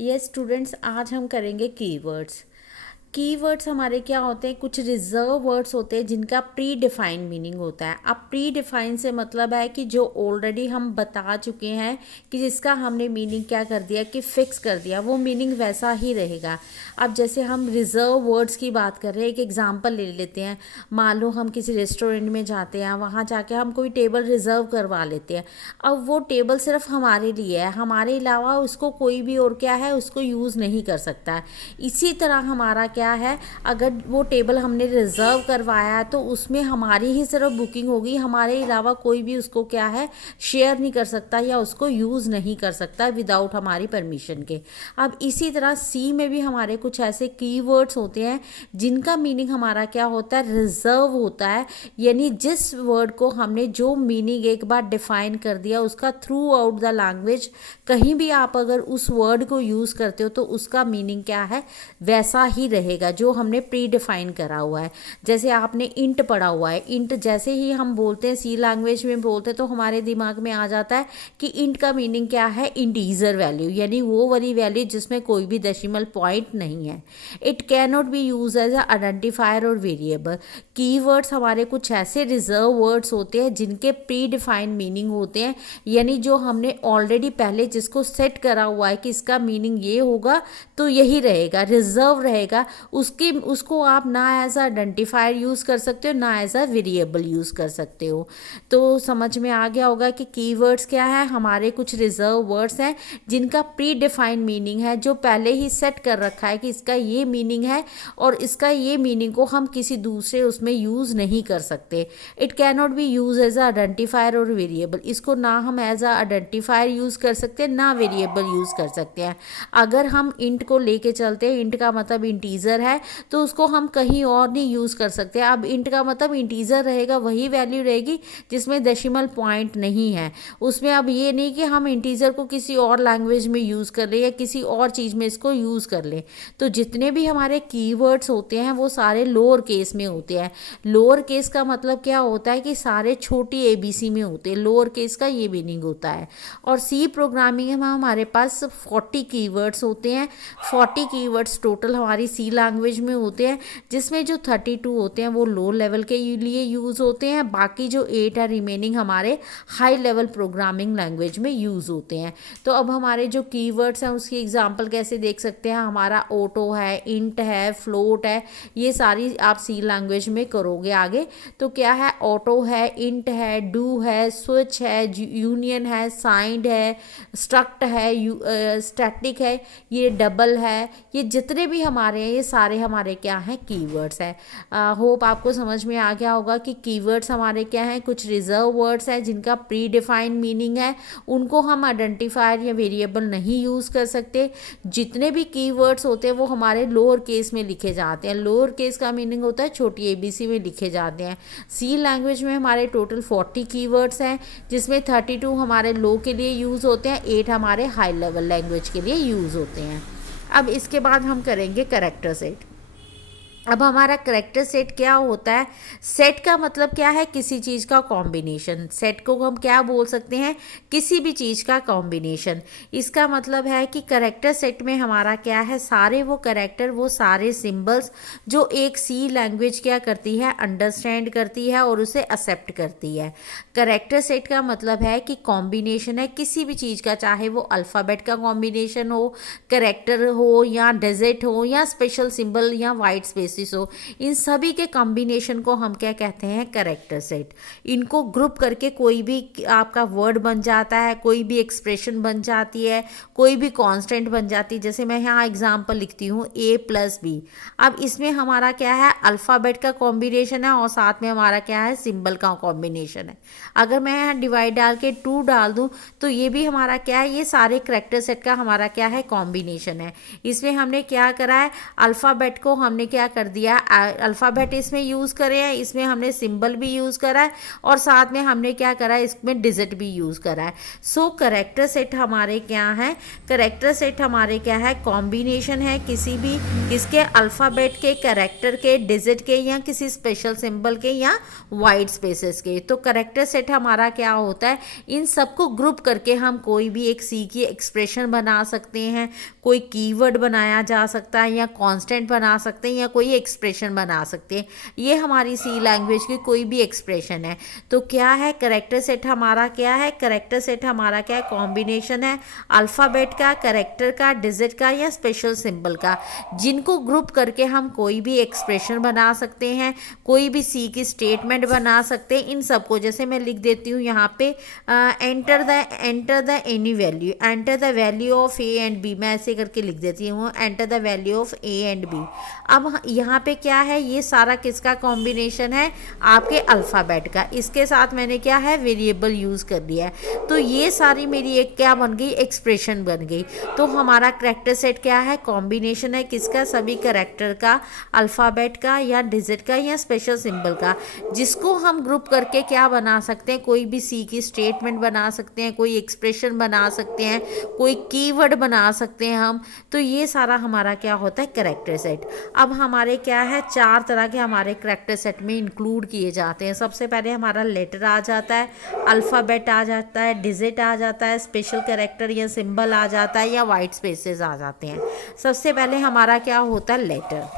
Yes students, आज हम करेंगे कीवर्ड्स। कीवर्ड्स हमारे क्या होते हैं, कुछ रिजर्व वर्ड्स होते हैं जिनका प्री डिफाइंड मीनिंग होता है। अब प्री डिफाइन से मतलब है कि जो ऑलरेडी हम बता चुके हैं कि जिसका हमने मीनिंग क्या कर दिया कि फिक्स कर दिया, वो मीनिंग वैसा ही रहेगा। अब जैसे हम रिजर्व वर्ड्स की बात कर रहे हैं, एक एग्जांपल ले लेते हैं। मान लो हम किसी रेस्टोरेंट में जाते हैं, वहाँ जाके हम कोई टेबल रिजर्व करवा लेते हैं। अब वो टेबल सिर्फ हमारे लिए है, हमारे अलावा उसको कोई भी और क्या है उसको यूज़ नहीं कर सकता है। इसी तरह हमारा क्या है, अगर वो टेबल हमने रिजर्व करवाया है तो उसमें हमारी ही सिर्फ बुकिंग होगी, हमारे अलावा कोई भी उसको क्या है शेयर नहीं कर सकता या उसको यूज़ नहीं कर सकता विदाउट हमारी परमिशन के। अब इसी तरह सी में भी हमारे कुछ ऐसे कीवर्ड्स होते हैं जिनका मीनिंग हमारा क्या होता है, रिजर्व होता है। यानी जिस वर्ड को हमने जो मीनिंग एक बार डिफाइन कर दिया, उसका थ्रू आउट द लैंग्वेज कहीं भी आप अगर उस वर्ड को यूज़ करते हो तो उसका मीनिंग क्या है वैसा ही रहेगा जो हमने प्री डिफाइन करा हुआ है। जैसे आपने इंट पढ़ा हुआ है, इंट जैसे ही हम बोलते हैं सी लैंग्वेज में बोलते हैं तो हमारे दिमाग में आ जाता है कि इंट का मीनिंग क्या है, इंटीजर वैल्यू, यानी वो वाली वैल्यू जिसमें कोई भी डेसिमल पॉइंट नहीं है। It can not be use as a identifier और वेरिएबल। कीवर्ड्स हमारे कुछ ऐसे रिजर्व वर्ड्स होते हैं जिनके प्री डिफाइंड मीनिंग होते हैं, यानी जो हमने ऑलरेडी पहले जिसको सेट करा हुआ है कि इसका मीनिंग ये होगा तो यही रहेगा, रिजर्व रहेगा। उसको आप ना एज अ आइडेंटिफायर यूज़ कर सकते हो, ना एज अ वेरिएबल यूज़ कर सकते हो। तो समझ में आ गया होगा कि कीवर्ड्स क्या है, हमारे कुछ रिजर्व वर्ड्स हैं जिनका प्री डिफाइंड मीनिंग है, जो पहले ही सेट कर रखा है कि इसका ये मीनिंग है और इसका ये मीनिंग को हम किसी दूसरे उसमें यूज़ नहीं कर सकते। It can not be use as a identifier और वेरिएबल। इसको ना हम एज अ आइडेंटिफायर यूज़ कर सकते हैं, ना वेरिएबल यूज़ कर सकते हैं। अगर हम इंट को लेके चलते हैं, इंट का मतलब इंटीजर है, तो उसको हम कहीं और नहीं यूज़ कर सकते। अब इंट का मतलब इंटीजर रहेगा, वही वैल्यू रहेगी जिसमें डेसिमल पॉइंट नहीं है। उसमें अब ये नहीं कि हम इंटीजर को किसी और लैंग्वेज में यूज़ कर लें या किसी और चीज़ में इसको यूज़ कर लें। तो जितने भी हमारे कीवर्ड्स होते हैं वो सारे लोअर केस में होते हैं। लोअर केस का मतलब क्या होता है कि सारे छोटी एबीसी में होते हैं, लोअर केस का ये मीनिंग होता है। और सी प्रोग्रामिंग में हमारे पास 40 कीवर्ड्स होते हैं। 40 कीवर्ड्स टोटल हमारी सी लैंग्वेज में होते हैं, जिसमें जो 32 होते हैं वो लो लेवल के लिए यूज़ होते हैं, बाकी जो 8 है रिमेनिंग हमारे हाई लेवल प्रोग्रामिंग लैंग्वेज में यूज़ होते हैं। तो अब हमारे जो कीवर्ड्स हैं उसकी एग्जांपल कैसे देख सकते हैं, हमारा ऑटो है, इंट है, फ्लोट है, ये सारी आप सी लैंग्वेज में करोगे आगे। तो क्या है, ऑटो है, इंट है, डू है, स्विच है, यूनियन है, साइंड है, स्ट्रक्ट है, स्टैटिक है, ये डबल है, ये जितने भी हमारे हैं ये सारे हमारे क्या हैं, कीवर्ड्स हैं। होप आपको समझ में आ गया होगा कि कीवर्ड्स हमारे क्या हैं, कुछ रिजर्व वर्ड्स हैं जिनका प्री डिफाइंड मीनिंग है, उनको हम आइडेंटिफायर या वेरिएबल नहीं यूज़ कर सकते। जितने भी कीवर्ड्स होते हैं वो हमारे लोअर केस में लिखे जाते हैं। लोअर केस का मीनिंग होता है छोटी एबीसी में लिखे जाते हैं। सी लैंग्वेज में हमारे टोटल 40 कीवर्ड्स हैं, जिसमें 32 हमारे लो के लिए यूज़ होते हैं, 8 हमारे हाई लेवल लैंग्वेज के लिए यूज़ होते हैं। अब इसके बाद हम करेंगे कैरेक्टर सेट। अब हमारा करेक्टर सेट क्या होता है, सेट का मतलब क्या है, किसी चीज़ का कॉम्बिनेशन। सेट को हम क्या बोल सकते हैं, किसी भी चीज़ का कॉम्बिनेशन। इसका मतलब है कि करेक्टर सेट में हमारा क्या है, सारे वो करेक्टर, वो सारे सिंबल्स जो एक सी लैंग्वेज क्या करती है, अंडरस्टैंड करती है और उसे एक्सेप्ट करती है। करेक्टर सेट का मतलब है कि कॉम्बिनेशन है किसी भी चीज़ का, चाहे वो अल्फ़ाबेट का कॉम्बिनेशन हो, करेक्टर हो या डिजिट हो या स्पेशल सिंबल या वाइट स्पेसिस हो, इन सभी के कॉम्बिनेशन को हम क्या कहते हैं, करेक्टर सेट। इनको ग्रुप करके कोई भी आपका वर्ड बन जाता है, कोई भी एक्सप्रेशन बन जाती है, कोई भी कांस्टेंट बन जाती है। जैसे मैं यहाँ एग्जांपल लिखती हूँ a+b। अब इसमें हमारा क्या है, अल्फ़ाबेट का कॉम्बिनेशन है और साथ में हमारा क्या है, सिंबल का कॉम्बिनेशन है। अगर मैं यहाँ डिवाइड डाल के 2 डाल दूँ तो ये भी हमारा क्या है, ये सारे करेक्टर सेट का हमारा क्या है, कॉम्बिनेशन है। इसमें हमने क्या करा है, अल्फ़ाबेट को हमने क्या कर दिया, अल्फ़ाबेट इसमें यूज़ करे हैं, इसमें हमने सिंबल भी यूज़ करा है और साथ में हमने क्या करा है, इसमें डिजिट भी यूज़ करा है। सो करेक्टर सेट हमारे क्या है, करेक्टर सेट हमारे क्या है, कॉम्बिनेशन है किसके अल्फ़ाबेट के, करेक्टर के, डिजिट के या किसी स्पेशल सिंबल के या वाइट स्पेसेस के। तो करेक्टर सेट हमारा क्या होता है, इन सबको ग्रुप करके हम कोई भी एक सी की एक्सप्रेशन बना सकते हैं, कोई कीवर्ड बनाया जा सकता है या कांस्टेंट बना सकते हैं या कोई एक्सप्रेशन बना सकते हैं। ये हमारी सी लैंग्वेज की कोई भी एक्सप्रेशन है। तो क्या है करेक्टर सेट हमारा, क्या है करेक्टर सेट हमारा, क्या है कॉम्बिनेशन है अल्फ़ाबेट का, करेक्टर का, डिजिट का या स्पेशल सिंबल का, जिनको ग्रुप करके हम कोई भी एक्सप्रेशन बना सकते हैं, कोई भी सी की स्टेटमेंट बना सकते हैं। इन सबको जैसे मैं लिख देती हूँ यहाँ पे, enter the any value, enter the value of A and B, मैं ऐसे करके लिख देती हूँ, enter the value of A and B. अब यहाँ पे क्या है, ये सारा किसका कॉम्बिनेशन है, आपके अल्फ़ाबेट का। इसके साथ मैंने क्या है, वेरिएबल यूज़ कर दिया है। तो ये सारी मेरी एक क्या बन गई, एक्सप्रेशन बन गई। तो हमारा करेक्टर सेट क्या है, कॉम्बिनेशन है किसका, सभी करेक्टर का, अल्फ़ाबेट का या डिजिट का या स्पेशल सिंबल का, जिसको हम ग्रुप करके क्या बना सकते हैं, कोई भी सी की स्टेटमेंट बना सकते हैं, कोई एक्सप्रेशन बना सकते हैं, कोई कीवर्ड बना सकते हैं हम। तो ये सारा हमारा क्या होता है, करेक्टर सेट। अब हमारे क्या है, 4 तरह के हमारे करेक्टर सेट में इंक्लूड किए जाते हैं। सबसे पहले हमारा लेटर आ जाता है, अल्फ़ाबेट आ जाता है, डिजिट आ जाता है, स्पेशल कैरेक्टर या सिंबल आ जाता है या वाइट स्पेसेस आ जाते हैं। सबसे पहले हमारा क्या होता है, लेटर।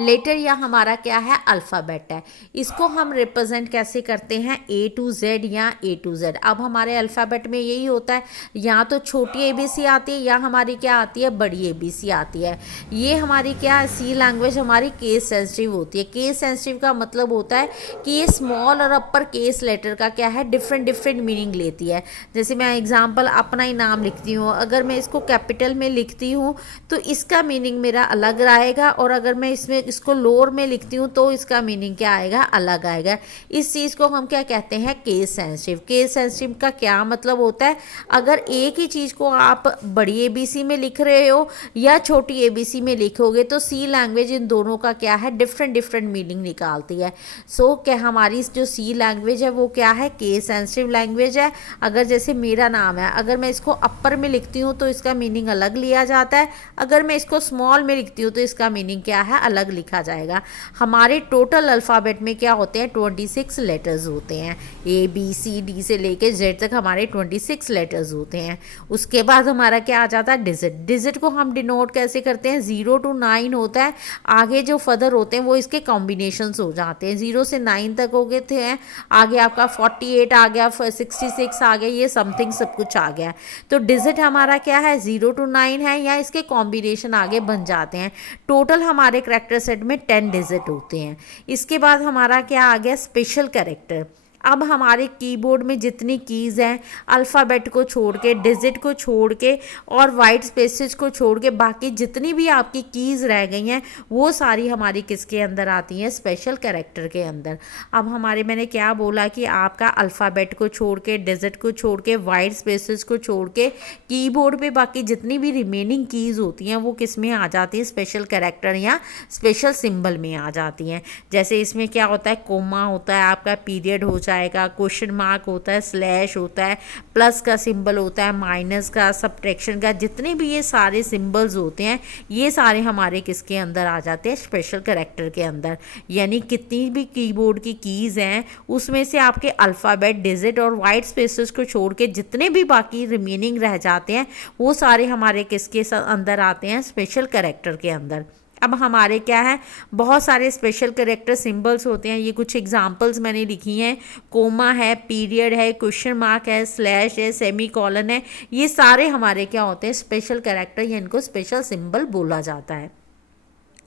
लेटर या हमारा क्या है, अल्फ़ाबेट है। इसको हम रिप्रेजेंट कैसे करते हैं, ए टू जेड या ए टू जेड। अब हमारे अल्फ़ाबेट में यही होता है, या तो छोटी ए बी सी आती है या हमारी क्या आती है, बड़ी ए बी सी आती है। ये हमारी क्या, सी लैंग्वेज हमारी केस सेंसिटिव होती है। केस सेंसिटिव का मतलब होता है कि ये स्मॉल और अपर केस लेटर का क्या है, डिफरेंट मीनिंग लेती है। जैसे मैं एग्जाम्पल अपना ही नाम लिखती हूँ, अगर मैं इसको कैपिटल में लिखती हूँ तो इसका मीनिंग मेरा अलग रहेगा, और अगर मैं इसको लोअर में लिखती हूँ तो इसका मीनिंग क्या आएगा, अलग आएगा। इस चीज़ को हम क्या कहते हैं, केस सेंसिटिव। केस सेंसिटिव का क्या मतलब होता है, अगर एक ही चीज़ को आप बड़ी एबीसी में लिख रहे हो या छोटी एबीसी में लिखोगे तो सी लैंग्वेज इन दोनों का क्या है, डिफरेंट मीनिंग निकालती है। सो क्या हमारी जो सी लैंग्वेज है वो क्या है, केस सेंसिटिव लैंग्वेज है। अगर जैसे मेरा नाम है, अगर मैं इसको अपर में लिखती हूँ तो इसका मीनिंग अलग लिया जाता है, अगर मैं इसको स्मॉल में लिखती हूँ तो इसका मीनिंग क्या है, अलग लिखा जाएगा। हमारे टोटल अल्फ़ाबेट में क्या होते हैं, 26 लेटर्स होते हैं। ए बी सी डी से लेके जेड तक हमारे 26 लेटर्स होते हैं। उसके बाद हमारा क्या आ जाता है, डिजिट। डिजिट को हम डिनोट कैसे करते हैं, 0 to 9 होता है। आगे जो फर्दर होते हैं वो इसके कॉम्बिनेशंस हो जाते हैं। 0 से 9 तक हो गए थे, आगे आपका 48 आ गया, 66 आ गया, ये समथिंग सब कुछ आ गया। तो डिजिट हमारा क्या है, 0 to 9 है या इसके कॉम्बिनेशन आगे बन जाते हैं। टोटल हमारे करैक्टर सेट में 10 डिजिट होते हैं। इसके बाद हमारा क्या आ गया, स्पेशल कैरेक्टर। अब हमारे कीबोर्ड में जितनी कीज़ हैं, अल्फ़ाबेट को छोड़ के, डिजिट को छोड़ के और वाइट स्पेसेस को छोड़ के बाकी जितनी भी आपकी कीज़ रह गई हैं वो सारी हमारी किसके अंदर आती हैं, स्पेशल कैरेक्टर के अंदर। अब हमारे मैंने क्या बोला कि आपका अल्फ़ाबेट को छोड़ के, डिजिट को छोड़ के, वाइट स्पेसेस को छोड़ के कीबोर्ड पे बाकी जितनी भी रिमेनिंग कीज़ होती हैं वो किस में आ जाती हैं, स्पेशल कैरेक्टर या स्पेशल सिंबल में आ जाती हैं। जैसे इसमें क्या होता है, कोमा होता है, आपका पीरियड हो जाएगा, क्वेश्चन मार्क होता है, स्लैश होता है, प्लस का सिंबल होता है, माइनस का, सब्ट्रैक्शन का, जितने भी ये सारे सिंबल्स होते हैं ये सारे हमारे किसके अंदर आ जाते हैं, स्पेशल कैरेक्टर के अंदर। यानी कितनी भी कीबोर्ड की कीज़ हैं उसमें से आपके अल्फ़ाबेट, डिजिट और वाइट स्पेसेस को छोड़ के जितने भी बाकी रिमेनिंग रह जाते हैं वो सारे हमारे किसके अंदर आते हैं, स्पेशल कैरेक्टर के अंदर। अब हमारे क्या है, बहुत सारे स्पेशल कैरेक्टर सिंबल्स होते हैं। ये कुछ एग्जांपल्स मैंने लिखी हैं, कोमा है, पीरियड है, क्वेश्चन मार्क है, स्लैश है, सेमी कॉलन है, ये सारे हमारे क्या होते हैं, स्पेशल कैरेक्टर या इनको स्पेशल सिंबल बोला जाता है।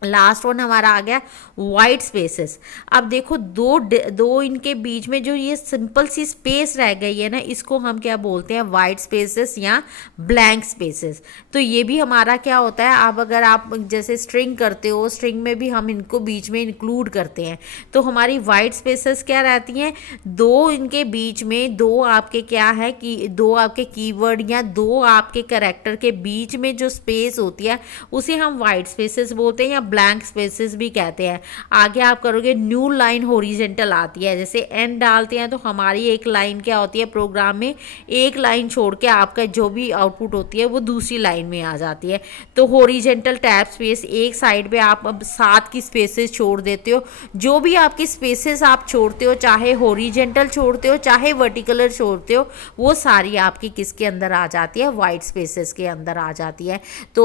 लास्ट वन हमारा आ गया वाइट स्पेसेस। अब देखो दो इनके बीच में जो ये सिंपल सी स्पेस रह गई है ना, इसको हम क्या बोलते हैं, वाइट स्पेसेस या ब्लैंक स्पेसेस। तो ये भी हमारा क्या होता है, अब अगर आप जैसे स्ट्रिंग करते हो, स्ट्रिंग में भी हम इनको बीच में इंक्लूड करते हैं। तो हमारी वाइट स्पेसेस क्या रहती हैं, दो इनके बीच में दो आपके क्या है कि दो आपके कीवर्ड या दो आपके कैरेक्टर के बीच में जो स्पेस होती है उसे हम वाइट स्पेसेस बोलते हैं या ब्लैंक स्पेसेस भी कहते हैं। आगे आप करोगे न्यू लाइन हॉरिजेंटल आती है, जैसे एंड डालते हैं तो हमारी एक लाइन क्या होती है प्रोग्राम में, एक लाइन छोड़ के आपका जो भी आउटपुट होती है वो दूसरी लाइन में आ जाती है। तो हॉरिजेंटल टैब स्पेस, एक साइड पे आप अब 7 की स्पेसेस छोड़ देते हो। जो भी आपकी स्पेसेस आप छोड़ते हो, चाहे हॉरिजेंटल छोड़ते हो चाहे वर्टिकलर छोड़ते हो, वो सारी आपकी किसके अंदर आ जाती है, वाइट स्पेसेस के अंदर आ जाती है। तो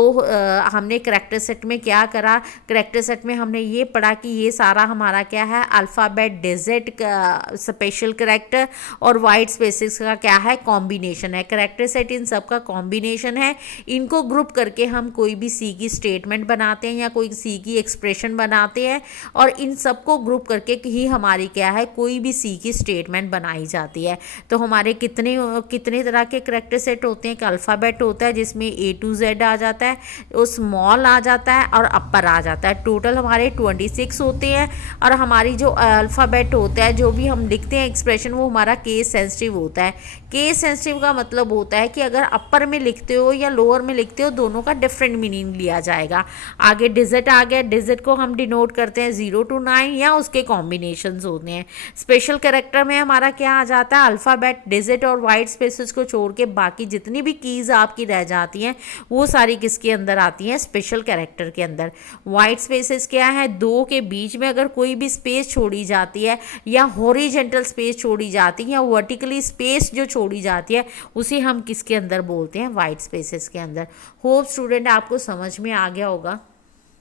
हमने करैक्टर सेट में क्या करा, करैक्टर सेट में हमने ये पढ़ा कि ये सारा हमारा क्या है, अल्फ़ाबेट डिजिट का स्पेशल करैक्टर और वाइट स्पेसेस का क्या है, कॉम्बिनेशन है। करैक्टर सेट इन सब का कॉम्बिनेशन है। इनको ग्रुप करके हम कोई भी सी की स्टेटमेंट बनाते हैं या कोई सी की एक्सप्रेशन बनाते हैं, और इन सबको ग्रुप करके ही हमारी क्या है, कोई भी सी की स्टेटमेंट बनाई जाती है। तो हमारे कितने कितने तरह के करैक्टर सेट होते हैं, एक अल्फ़ाबेट होता है जिसमें A to Z आ जाता है, वो स्मॉल आ जाता है और अपर आ जाता है। टोटल हमारे 26 होते हैं। और हमारी जो अल्फ़ाबेट होता है, जो भी हम लिखते हैं एक्सप्रेशन, वो हमारा केस सेंसिटिव होता है। केस सेंसिटिव का मतलब होता है कि अगर अपर में लिखते हो या लोअर में लिखते हो, दोनों का डिफरेंट मीनिंग लिया जाएगा। आगे डिजिट आ गया, डिजिट को हम डिनोट करते हैं 0 to 9 या उसके कॉम्बिनेशंस होते हैं। स्पेशल कैरेक्टर में हमारा क्या आ जाता है, अल्फ़ाबेट डिजिट और वाइट स्पेसेस को छोड़ के बाकी जितनी भी कीज़ आपकी रह जाती हैं वो सारी किसके अंदर आती हैं, स्पेशल कैरेक्टर के अंदर। वाइट स्पेसेस क्या है, दो के बीच में अगर कोई भी स्पेस छोड़ी जाती है या हॉरिजेंटल स्पेस छोड़ी जाती है या वर्टिकली स्पेस जो छोड़ी जाती है, उसे हम किसके अंदर बोलते हैं, वाइट स्पेसेस के अंदर। होप स्टूडेंट आपको समझ में आ गया होगा।